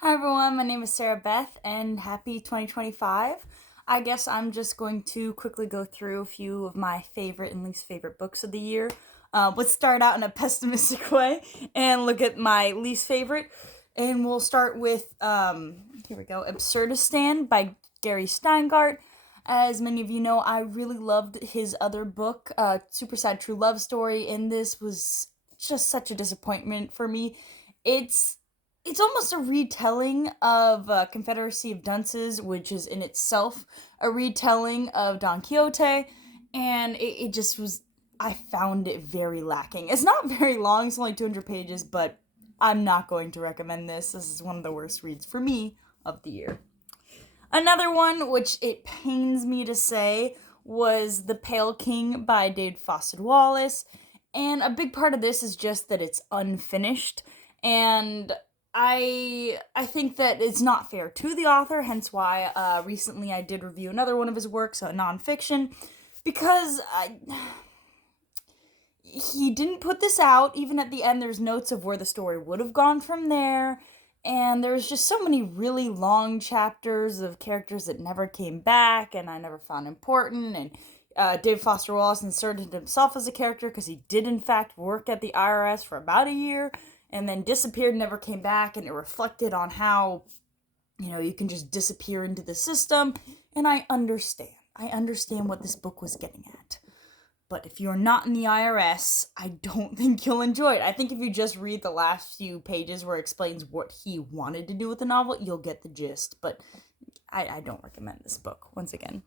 Hi everyone, my name is Sarah Beth and happy 2025. I guess I'm just going to quickly go through a few of my favorite and least favorite books of the year. Let's start out in a pessimistic way and look at my least favorite. And we'll start with, here we go, Absurdist Stand by Gary Steingart. As many of you know, I really loved his other book, Super Sad True Love Story, and this was just such a disappointment for me. It's it's almost a retelling of Confederacy of Dunces, which is in itself a retelling of Don Quixote, and it just was. I found it very lacking. It's not very long; it's only 200 pages, but I'm not going to recommend this. This is one of the worst reads for me of the year. Another one, which it pains me to say, was The Pale King by David Foster Wallace. And a big part of this is just that it's unfinished. And I think that it's not fair to the author, hence why recently I did review another one of his works, a nonfiction, because he didn't put this out. Even at the end, there's notes of where the story would have gone from there. And there's just so many really long chapters of characters that never came back and I never found important. And David Foster Wallace inserted himself as a character because he did, in fact, work at the IRS for about a year and then disappeared, never came back. And it reflected on how, you can just disappear into the system. And I understand. I understand what this book was getting at. But if you're not in the IRS, I don't think you'll enjoy it. I think if you just read the last few pages where it explains what he wanted to do with the novel, you'll get the gist. But I don't recommend this book, once again.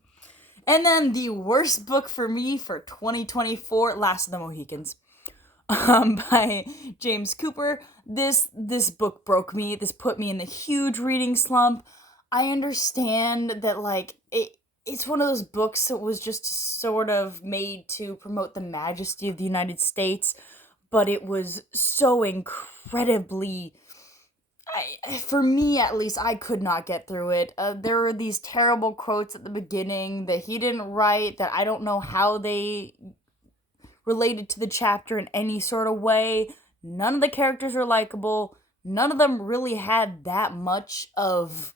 And then the worst book for me for 2024, Last of the Mohicans, by James Cooper. This book broke me. This put me in a huge reading slump. I understand that, it's one of those books that was just sort of made to promote the majesty of the United States, but it was so incredibly. For me at least, I could not get through it. There were these terrible quotes at the beginning that he didn't write, that I don't know how they related to the chapter in any sort of way. None of the characters are likable. None of them really had that much of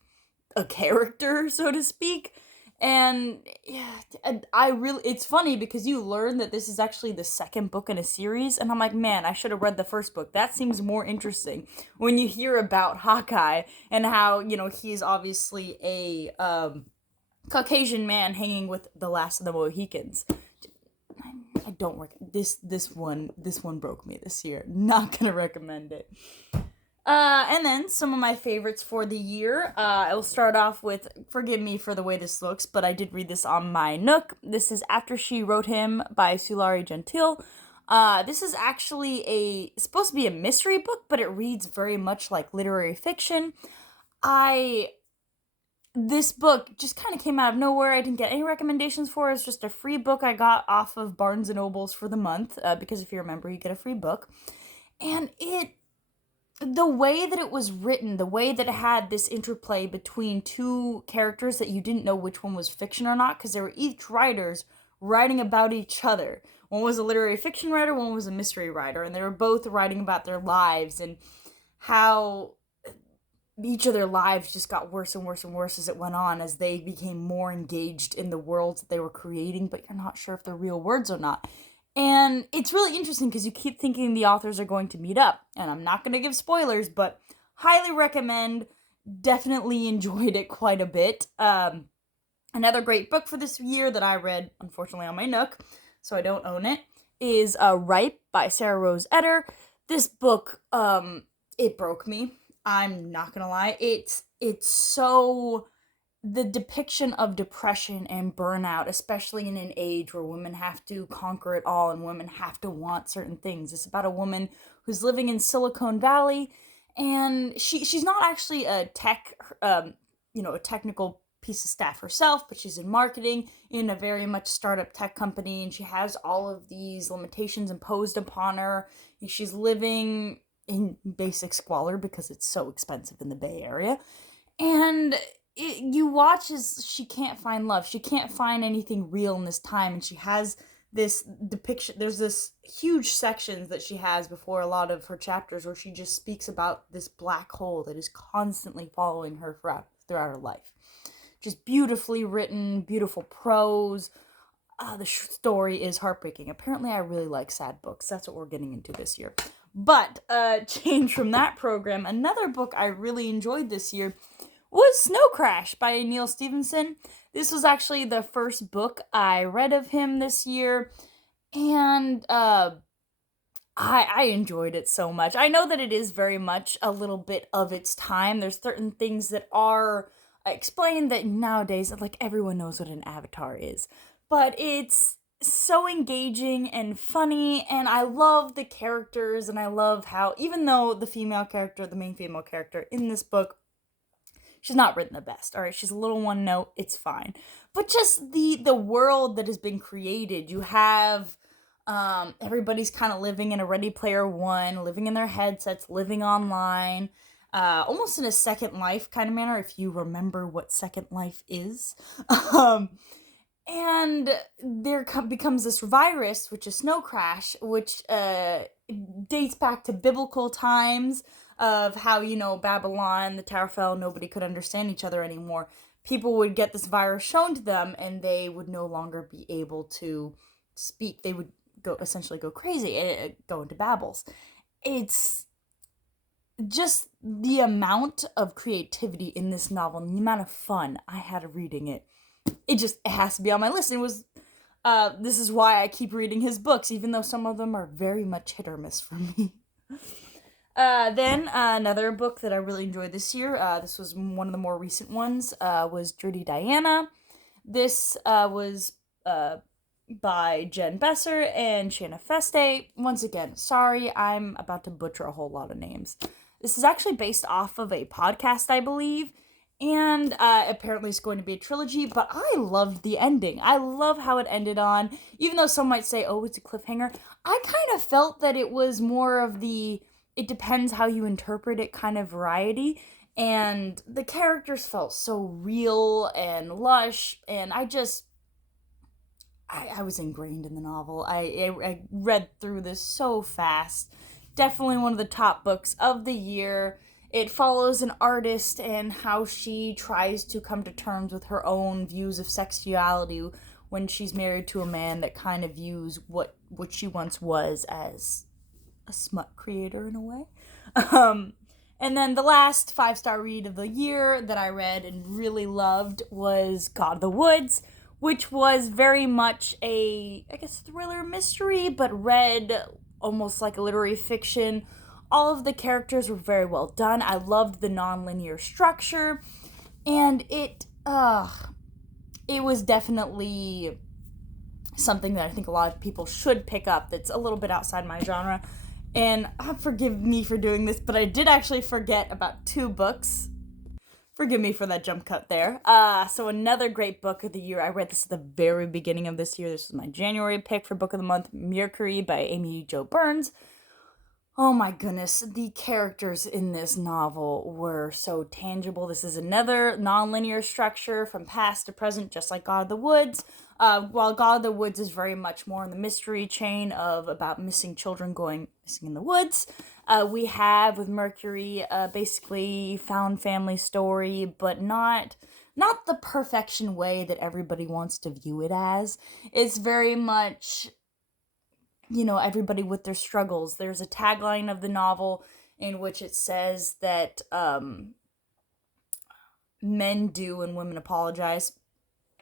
a character, so to speak. And yeah, I really, it's funny because you learn that this is actually the second book in a series, and I'm like, man, I should have read the first book. That seems more interesting when you hear about Hawkeye and how, he's obviously a Caucasian man hanging with the last of the Mohicans. I don't this one broke me this year. Not gonna recommend it. And then some of my favorites for the year. I'll start off with, forgive me for the way this looks, but I did read this on my Nook. This is After She Wrote Him by Sulari Gentile. This is actually supposed to be a mystery book, but it reads very much like literary fiction. This book just kind of came out of nowhere. I didn't get any recommendations for it. It's just a free book I got off of Barnes and Nobles for the month, because if you remember, you get a free book. And the way that it was written, the way that it had this interplay between two characters that you didn't know which one was fiction or not, because they were each writers writing about each other. One was a literary fiction writer, one was a mystery writer, and they were both writing about their lives and how each of their lives just got worse and worse and worse as it went on, as they became more engaged in the worlds that they were creating, but you're not sure if they're real words or not. And it's really interesting because you keep thinking the authors are going to meet up. And I'm not going to give spoilers, but highly recommend. Definitely enjoyed it quite a bit. Another great book for this year that I read, unfortunately, on my Nook, so I don't own it, is Ripe by Sarah Rose Etter. This book, it broke me. I'm not gonna lie. It's so, the depiction of depression and burnout, especially in an age where women have to conquer it all and women have to want certain things. It's about a woman who's living in Silicon Valley, and she's not actually a a technical piece of staff herself, but she's in marketing in a very much startup tech company, and she has all of these limitations imposed upon her. She's living in basic squalor because it's so expensive in the Bay Area. And you watch as she can't find love. She can't find anything real in this time, and she has this depiction, there's this huge sections that she has before a lot of her chapters where she just speaks about this black hole that is constantly following her throughout her life. Just beautifully written, beautiful prose. The story is heartbreaking. Apparently, I really like sad books. That's what we're getting into this year. But, change from that program, another book I really enjoyed this year was Snow Crash by Neil Stephenson. This was actually the first book I read of him this year, and I enjoyed it so much. I know that it is very much a little bit of its time. There's certain things that are explained that nowadays, like, everyone knows what an avatar is. But it's so engaging and funny, and I love the characters, and I love how, even though the main female character in this book, she's not written the best, all right? She's a little one note, it's fine. But just the world that has been created, you have everybody's kind of living in a Ready Player One, living in their headsets, living online, almost in a Second Life kind of manner, if you remember what Second Life is. And there becomes this virus, which is Snow Crash, which dates back to biblical times of how, Babylon, the Tower fell, nobody could understand each other anymore. People would get this virus shown to them, and they would no longer be able to speak. They would essentially go crazy and go into babbles. It's just the amount of creativity in this novel and the amount of fun I had reading it. It has to be on my list. It was, this is why I keep reading his books, even though some of them are very much hit or miss for me. Then another book that I really enjoyed this year, this was one of the more recent ones, was Dirty Diana. This was by Jen Besser and Shanna Feste. Once again, sorry, I'm about to butcher a whole lot of names. This is actually based off of a podcast, I believe, and apparently it's going to be a trilogy, but I loved the ending. I love how it ended on, even though some might say, oh, it's a cliffhanger. I kind of felt that it was more of it depends how you interpret it kind of variety, and the characters felt so real and lush, and I was ingrained in the novel. I read through this so fast. Definitely one of the top books of the year. It follows an artist and how she tries to come to terms with her own views of sexuality when she's married to a man that kind of views what she once was as a smut creator in a way. And then the last 5-star read of the year that I read and really loved was God of the Woods, which was very much a, I guess, thriller mystery, but read almost like a literary fiction. All of the characters were very well done. I loved the non-linear structure, and it was definitely something that I think a lot of people should pick up that's a little bit outside my genre. And forgive me for doing this, but I did actually forget about 2 books. Forgive me for that jump cut there. So another great book of the year. I read this at the very beginning of this year. This was my January pick for book of the month, Mercury by Amy Jo Burns. Oh my goodness, the characters in this novel were so tangible. This is another non-linear structure from past to present, just like God of the Woods. While God of the Woods is very much more in the mystery chain of about missing children going missing in the woods, we have with Mercury basically found family story, but not the perfection way that everybody wants to view it as. It's very much, everybody with their struggles. There's a tagline of the novel in which it says that men do and women apologize.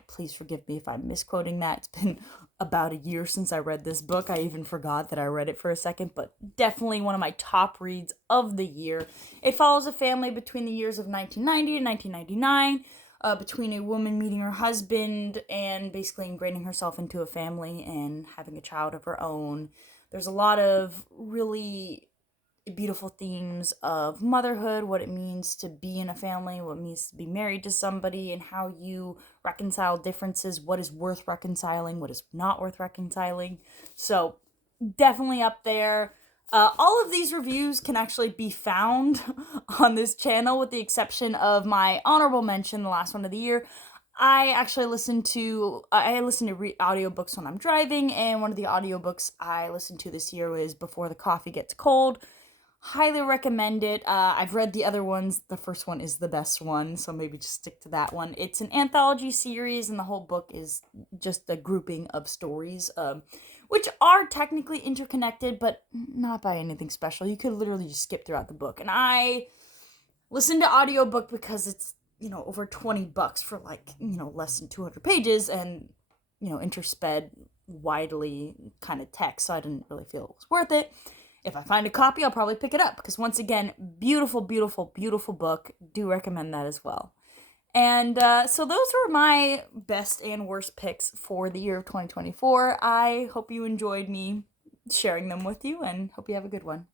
Please forgive me if I'm misquoting that. It's been about a year since I read this book. I even forgot that I read it for a second, but definitely one of my top reads of the year. It follows a family between the years of 1990 and 1999, between a woman meeting her husband and basically ingraining herself into a family and having a child of her own. There's a lot of really beautiful themes of motherhood, what it means to be in a family, what it means to be married to somebody, and how you reconcile differences, what is worth reconciling, what is not worth reconciling. So definitely up there. All of these reviews can actually be found on this channel with the exception of my honorable mention, the last one of the year. I actually I listen to audiobooks when I'm driving, and one of the audiobooks I listened to this year was Before the Coffee Gets Cold. Highly recommend it. I've read the other ones. The first one is the best one, so maybe just stick to that one. It's an anthology series, and the whole book is just a grouping of stories, which are technically interconnected, but not by anything special. You could literally just skip throughout the book. And I listen to audiobook because it's, over $20 for like, less than 200 pages and, intersped widely kind of text. So I didn't really feel it was worth it. If I find a copy, I'll probably pick it up because, once again, beautiful, beautiful, beautiful book. Do recommend that as well. And so those were my best and worst picks for the year of 2024. I hope you enjoyed me sharing them with you and hope you have a good one.